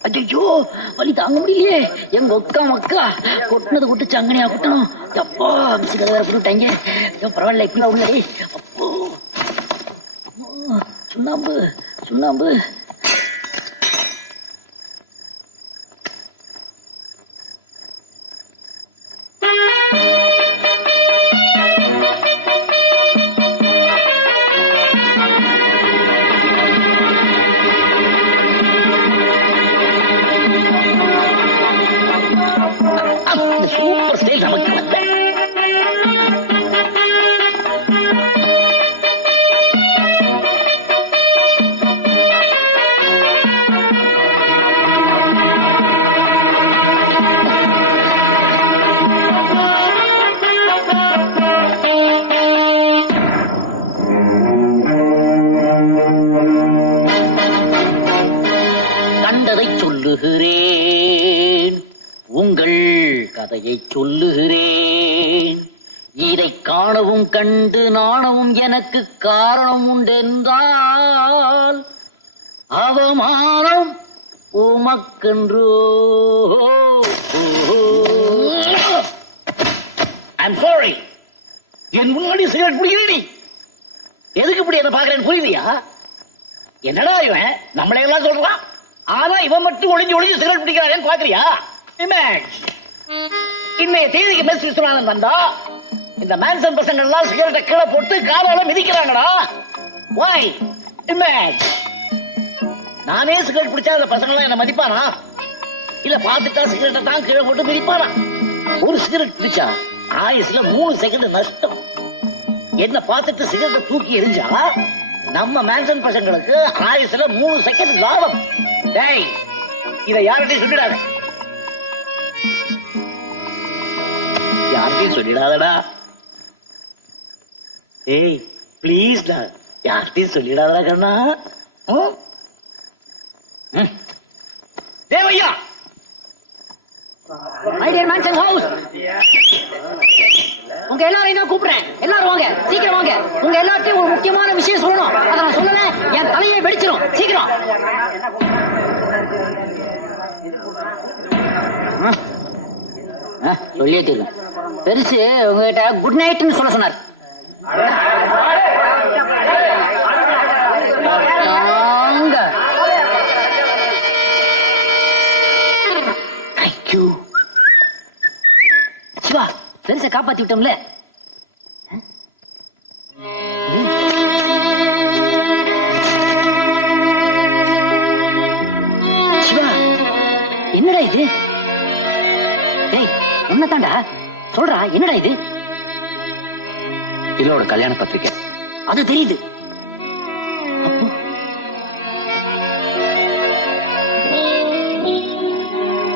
ஐயோ வலி தாங்க முடியலையே. எங்க ஒக்கா மக்கா. கொட்டினது கொட்டு சங்கனியா கொட்டணும். எப்போ மிஸ் கதை வேற கொடுத்தாங்க ஐயோ, பரவாயில்ல இப்படி உள்ளே. அப்போ. சுண்ணாம்பு சுண்ணாம்பு. சொல்லுகிறேன். உங்கள் கதையை சொல்லுகிறேன். இதை காணவும் கண்டு நாணவும் எனக்கு காரணம் உண்டென்றால் அவமானம் உமக்கென்றோ? ஐம் சாரி என் முன்னாடி சிகரெட் பிடிக்கிறீ எதுக்கு இப்படி என்ன பாக்குறேன்னு புரியலையா? என்னடா இவன்? நம்மளை எல்லாம் சொல்றான். ஆனா இவன் மட்டும் ஒளிஞ்சு ஒளிஞ்சு சிகரெட் பிடிக்கிறானேன்னு பாக்குறியா இமேஜ் இன்னைய தேதிக்கு மெஸ் விஸ்வநாதன் வந்தா இந்த மேன்சன் பசங்க எல்லாம் சிகரெட்டை கீழே போட்டு காலால மிதிக்கிறாங்கடா. வாய் இமேஜ் நானே சிகரெட் பிடிச்சா அந்த பசங்க எல்லாம் என்ன மதிப்பானா? இல்ல பாத்துட்டா சிகரெட்டை தான் கீழே போட்டு மிதிப்பானா? ஒரு சிகரெட் பிடிச்சா ஆயுஸ்ல மூணு செகண்ட் நஷ்டம். என்ன பார்த்துட்டு சிகரெட்டை தூக்கி எரிஞ்சா நம்ம மேன்சன் பசங்களுக்கு ஆயுசுல மூணு செகண்ட் லாபம். டேய் இதை யார்கிட்டையும் சொல்லிடாத. யார்கிட்டையும் சொல்லிடாதடா. ஏய் ப்ளீஸ் யார்கிட்டையும் சொல்லிடாதடா கண்ணா. ம்? ம். தேவையா ஐடியர் ஹவுஸ் உங்க எல்லாரையும் தான் கூப்பிடுறேன். எல்லாரும் வாங்க. சீக்கிரம் வாங்க. உங்க எல்லார்ட்டையும் ஒரு முக்கியமான விஷயம் சொல்லணும். அதை நான் சொல்லல. என் தலையை வெடிச்சிடும் சீக்கிரம். சொல்லியே தெரியும் பெருசு உங்ககிட்ட குட் நைட்னு சொல்ல சொன்னார். பெருசை காப்பாத்தி விட்டோம்ல சொல்றா என்னடா இது? இதோட கல்யாண பத்திரிக்கை. அது தெரியுது.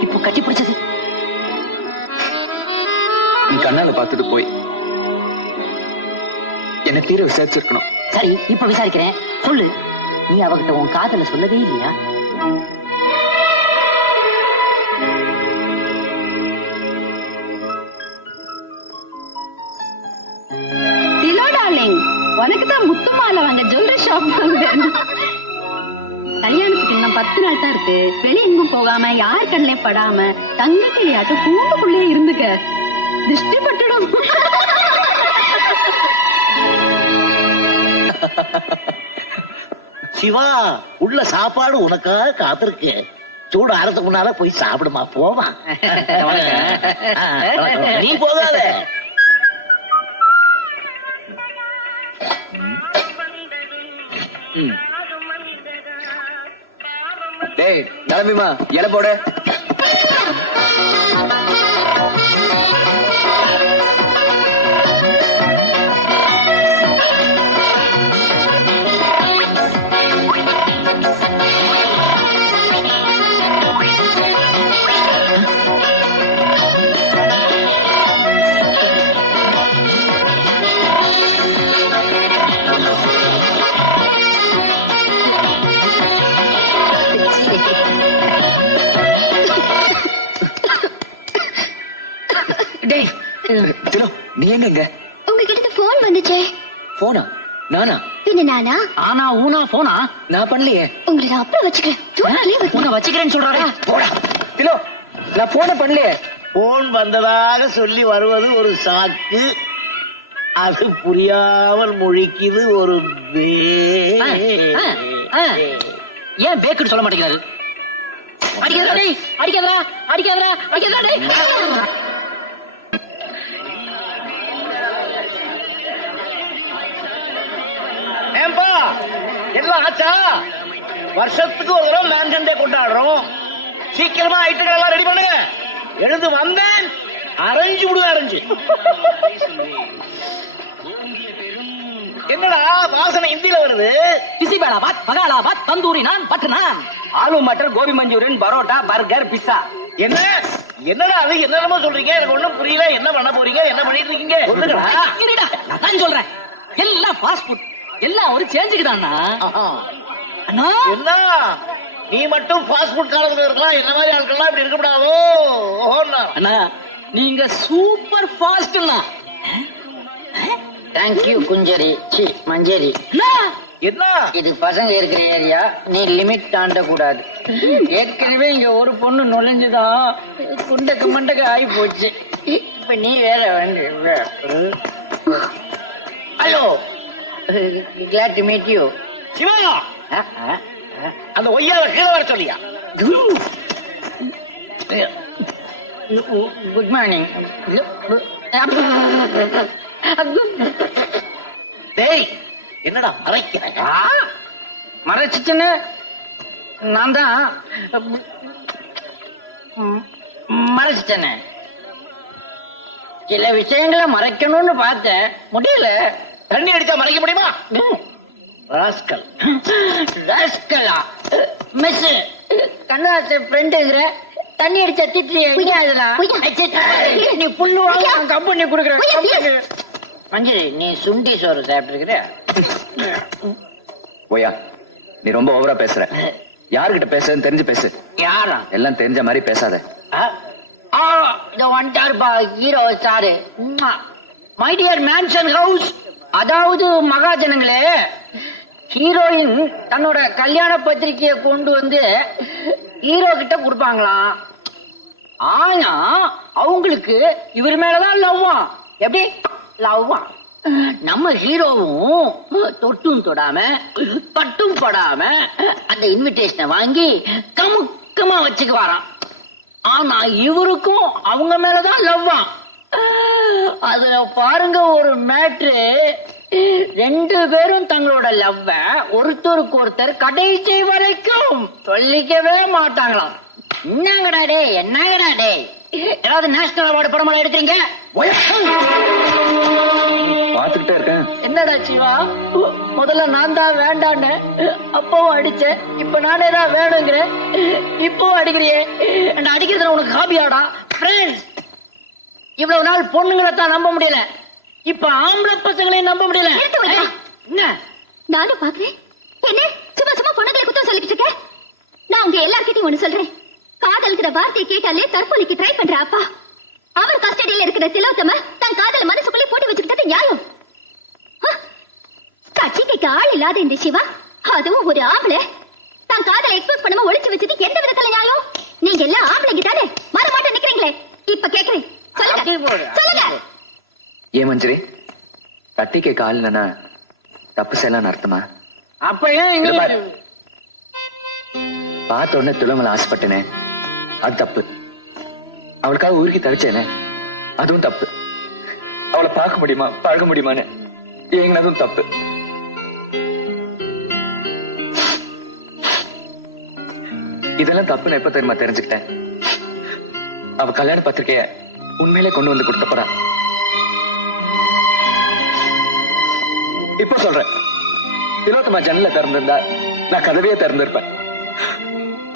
இப்போ கட்டி பிடிச்சது. நீ கண்ணால பார்த்துட்டு போய். என்ன தீர விசாரிச்சிருக்கணும். சரி இப்ப விசாரிக்கிறேன். சொல்லு. நீ அவகிட்ட உன் காதல சொல்லவே இல்லையா? உனக்கு தான் முத்து மாலை வாங்க. ஜுவல்லரி ஷாப் கல்யாணத்துக்கு இன்னும் பத்து நாள் தான் இருக்கு. வெளிய எங்கும் போகாம யார் கண்ணிலே படாம தங்க கிளியாட்டம் கூண்டுக்குள்ளே இருந்துக்க. திருஷ்டி பட்டுடும் சிவா உள்ள சாப்பாடு உனக்காக காத்திருக்கு சூடு ஆறதுக்கு முன்னால போய் சாப்பிடுமா. போமா நீ போகாத. டேய் கிளம்பிமா இலை போட. டேய் திலோ நீ எங்க இங்க உங்ககிட்ட போன் வந்துச்சே. போனா நானா? பின்ன நானா? ஆனா ஊனா போனா நான் பண்ணலையே. உங்களை நான் அப்புறம் வச்சுக்கிறேன். தூரத்திலே வருது. உன்னை வச்சுக்கிறேன்னு சொல்றாரு. போடா. திலோ நான் போன பண்ணலையே. போன் வந்ததாக சொல்லி வருவது ஒரு சாக்கு. அது புரியாமல் முழிக்குது ஒரு பே. ஏன் பேக்குன்னு சொல்ல மாட்டேங்கிறாரு? அடிக்காதடா டேய் அடிக்காதடா அடிக்காதடா அடிக்காதடா ஆச்சா வருஷத்துக்கு ஒரு தடவை மேன்சன் டே கொண்டாடுறோம். சீக்கிரமா ஐட்டங்கள் எல்லாம் ரெடி பண்ணுங்க. எழுந்து வந்தேன் அரைஞ்சு விடுவேன் அரைஞ்சு. என்னடா வாசனை ஹிந்தில வருது? Bisi bele bath பகாலாபாத் tandoori naan butter naan. Aloo matar gobi Manchurian parotta burger pizza என்ன? என்னடா அது? என்னென்னமோ சொல்றீங்க? எனக்கு ஒண்ணும் புரியல. என்ன பண்ண போறீங்க? என்ன பண்ணிட்டு இருக்கீங்க? சொல்லுங்கடா. நான் சொல்றேன். எல்லாம் ஃபாஸ்ட் ஃபுட் எல்லாம் ஒரு சேஞ்சுக்கு தானா ஆஹா. அண்ணா. என்ன? நீ மட்டும் ஃபாஸ்ட் ஃபுட் காலத்துல இருக்கலாம். என்ன மாதிரி ஆட்கள்லாம் இப்படி இருக்கக்கூடாதோ அண்ணா நீங்க சூப்பர் ஃபாஸ்ட்னா தேங்க்யூ குஞ்சரி. சி மஞ்சரி. என்ன? இது பசங்க இருக்கிற ஏரியா. நீ லிமிட் தாண்ட கூடாது ஏற்கனவே இங்க ஒரு பொண்ணு நுழைஞ்சுதான் குண்டக்க மண்டக்க ஆகி போச்சு இப்ப நீ வேற வந்து hello. Glad to meet you Siva! அந்த ஒய்யால கீழே வர சொல்லியா? குட் மார்னிங் டேய் என்னடா மறைக்கிறேன் மறைச்சிச்சுன்னு நான் தான் மறைச்சிட்டேனே. சில விஷயங்களை மறைக்கணும்னு பார்த்தேன். முடியல. தண்ணி அடிச்சா மறைக்க முடியுமா? ராஸ்கல். ராஸ்கலா. மிஸ் கண்ணாச ஃப்ரெண்டுங்கிற தண்ணி அடிச்சா சே, நீ புல்லு வாங்க கம்பெனி company. மஞ்சரி நீ சுண்டி சோறு சாப்பிட்டுருக்கிற? ஓயா நீ ரொம்ப ஓவரா பேசுற. யாருகிட்ட பேசுறதுன்னு தெரிஞ்சு பேசு. யாரா? எல்லாம் தெரிஞ்ச மாதிரி பேசாத. ஆ? இந்த வந்துட்டாருப்பா hero sir my dear mansion house அதாவது மகாஜனங்களே ஹீரோயின் தன்னோட கல்யாண பத்திரிக்கையை கொண்டு வந்து ஹீரோ கிட்ட கொடுப்பாங்களாம் ஆனா அவங்களுக்கு இவர் மேலதான் லவ்வா எப்படி? லவ்வா நம்ம ஹீரோவும் தொட்டும் தொடாம பட்டும் படாம அந்த இன்விடேஷனை வாங்கி கமுக்கமா வச்சுக்குவாராம். ஆனா இவருக்கும் அவங்க மேலதான் லவ்வா அதுல பாருங்க ஒரு மேட்ரு. ரெண்டு பேரும் தங்களோட லவ்வ ஒருத்தருக்கு ஒருத்தர் கடைசி வரைக்கும் சொல்லிக்கவே மாட்டாங்களாம். என்னங்கடா டே என்னங்கடா டே? ஏதாவது நேஷனல் அவார்டு படமெல்லாம் எடுக்கிறீங்க? பாத்துக்கிட்டே இருக்கேன். என்னடா சிவா? முதல்ல நான் தான் வேண்டான்னு அப்பவும் அடிச்சேன். இப்ப நானே தான் வேணுங்கிறேன் இப்பவும் அடிக்கிறியே. என்ன அடிக்கிறதுல உனக்கு ஹாபியாடா ஃப்ரெண்ட்ஸ் இவ்வளவு நாள் பொண்ணுங்களை தான் நம்ப முடியல. இப்ப ஆம்பளை பசங்களையும் நம்ப முடியல. என்ன? நானும் பாக்குறேன் என்ன? சும்மா சும்மா பொண்ணுங்களை குத்தம் சொல்லிட்டு இருக்க? நான் உங்க எல்லார்கிட்டயும் ஒண்ணு சொல்றேன். காதல்கிற வார்த்தையை கேட்டாலே தற்கொலைக்கு ட்ரை பண்ற அப்பா. அவர் கஸ்டடியில இருக்கிற திலோத்தம தன் காதல மனசுக்குள்ளே போட்டு வச்சுக்கிட்டது நியாயம்! கட்சிக்கு ஆள் இல்லாத இந்த சிவா அதுவும் ஒரு ஆம்பளை. தன் காதலை எக்ஸ்போஸ் பண்ணாம ஒளிச்சு வச்சது எந்த விதத்துல நியாயம்? நீங்க எல்லாம் ஆம்பளைங்க தானே? மர மாட்ட நிக்கிறீங்களே. இப்ப கேக்குறேன். ஏன் மஞ்சரி? தட்டி கேட்க ஆள் இல்லைன்னா தப்பு செய்யலாம்னு அர்த்தமா? அப்ப ஏன் இத நீ- பாரு. பார்த்த உடனே துளமல ஆசைப்பட்டனே. அது தப்பு. அவளுக்காக உருகி தவிச்சேனே. அதுவும் தப்பு. அவளை பார்க்க முடியுமா? பழக முடியுமான்னு? ஏங்கினதும் தப்பு. இதெல்லாம் தப்பு நான் எப்ப தெரியுமா தெரிஞ்சுக்கிட்டேன்? அவ கல்யாண பத்திரிக்கைய உண்மையிலே கொண்டு வந்து கொடுத்த போற. இப்ப சொல்றேன். திலோத்தமா ஜன்னல திறந்திருந்தா நான் கதவையே திறந்திருப்பேன்.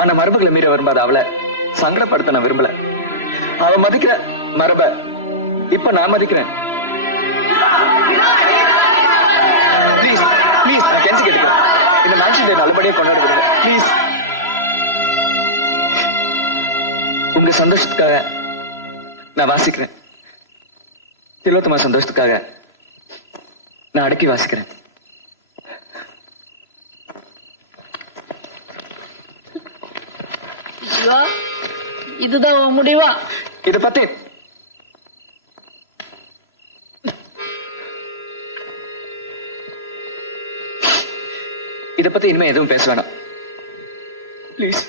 ஆனா மரபுகளை மீற விரும்பாத அவளை சங்கடப்படுத்த நான் விரும்பல. அவ மதிக்கிற மரப இப்ப நான் மதிக்கிறேன். ப்ளீஸ் ப்ளீஸ் நான் கெஞ்சி கேட்டுக்கிறேன். இந்த மேன்ஷன் டே நல்லபடியா கொண்டாட விடுங்க ப்ளீஸ் உங்க சந்தோஷத்துக்காக நான் வாசிக்கிறேன். திலோத்தமா சந்தோஷத்துக்காக நான் அடக்கி வாசிக்கிறேன். இதுதான் முடிவா? இத பத்தி இத பத்தி இனிமே எதுவும் பேச வேணாம். ப்ளீஸ்